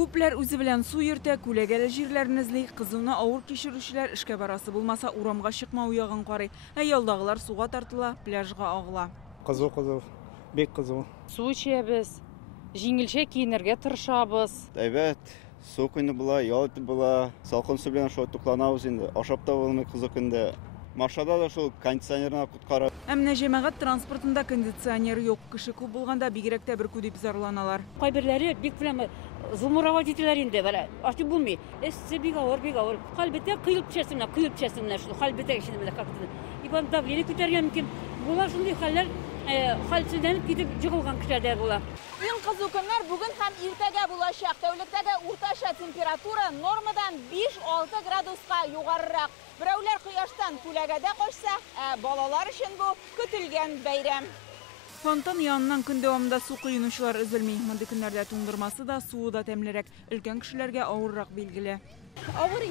Күпләр үзе белән су йөртә, күләгәле җирләрне эзли, кызуны авыр кичерүчеләр эшкә барасы булмаса урамга чыкмау ягын карый. Ә ялдагылар суга тартыла, пляжга агыла. Кызу, бек кызу. Су эчәбез, җиңелчә киенергә тырышабыз. Әйбәт, су көне була, ял итеп була. Салкын су белән шулай тукланабыз инде. Ашап та булмый кызу көндә. Маршада да шул кондиционерны куткара. Әмма җәмәгать транспортында кондиционер юк. Кеше күп булганда бигрәк тә бер күп зарланалар. Кайберләре бик белән зумурават ителәр инде бара. Ачып булмый. Эссе бик авыр. Хәлбәттә кыйлып төшәсенә шул. Хәлбәттә кешене белә как-то. Ибан давление күтәргән мөмкин. Була шундый хәлләр, хәлсезләнеп китеп җыгылган кешеләр була. Иң кызу көннәр бүген һәм иртәгә булачак. Тәүлектәге уртача температура нормадан 5-6 градуска югарырак. Берәүләр кояштан күләгәдә качса, балалар өчен бу көтелгән бәйрәм. Фонтан яныннан көн дәвамында су коенучылар өзелми. Мондый көннәрдә туңдырмасы да, суы да тәмлерәк. Өлкән кешеләргә авыррак билгеле. Авыр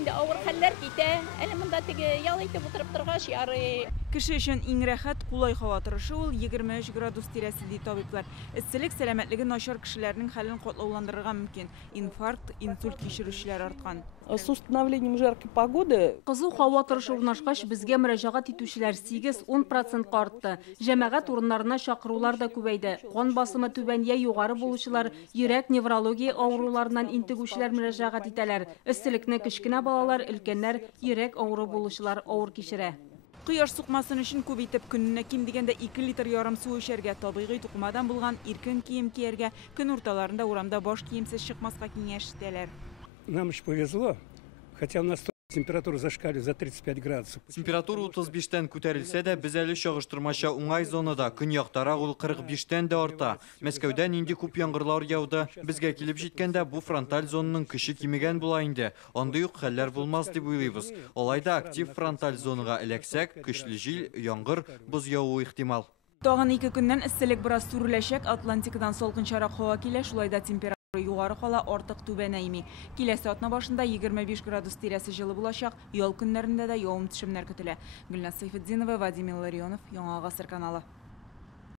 хәлләр китә. Әле монда теге ял итеп утырып торгач ярый. Кеше өчен иң рәхәт кулай һава торышы ул 23 градус тирәсе ди табиблар. Эсселек сәламәтлеге начар кешеләрнең хәлен катлауландырырга мөмкин. Инфаркт, инсульт кичерүчеләр арткан. С установлением жаркой погоды Кызу һава торышы урнашкач, безгә мөрәҗәгать итүчеләр 8-10% артты. Җәмәгать урыннарына чакырулар да күбәйде. Кан басымы түбән я югары булучылар, йөрәк неврология авыруларыннан интегүчеләр мөрәҗәгать итәләр. Эсселекне кечкенә балалар, өлкәннәр, йөрәк авыру булучылар авыр кичерә. Кояш сукмасын өчен күп итеп көненә ким дигәндә 2 литр ярым су эчәргә, табигый тукымадан булган иркен кием кияргә, көн урталарында урамда баш киемсез чыкмаска киңәш итәләр. Нам еще повезло, хотя у нас температура зашкаливает за 35 градусов. Температура 35-тән күтәрелсә дә, без әле чагыштырмача уңай зонада, көньяктарак ул 45-тән дә арта. Мәскәүдә нинди күп яңгырлар яуды. Безгә килеп җиткәндә бу фронталь зонаның көче кимегән була инде. Андый ук хәлләр булмас дип уйлыйбыз. Алайда актив фронталь зонага эләксәк, көчле җил, яңгыр, боз явуы ихтимал. Тагын 2 көннән эсселек бераз сүреләчәк, Атлантикадан салкынчарак һава килә, шулайда температура югары кала, артык түбәнәйми. Киләсе атна башында 25 градус тирәсе җылы булачак, ял көннәрендә дә явым-төшемнәр көтелә. Гөлназ Сайфетдинова, Вадим Илларионов, Яңа Гасыр каналы.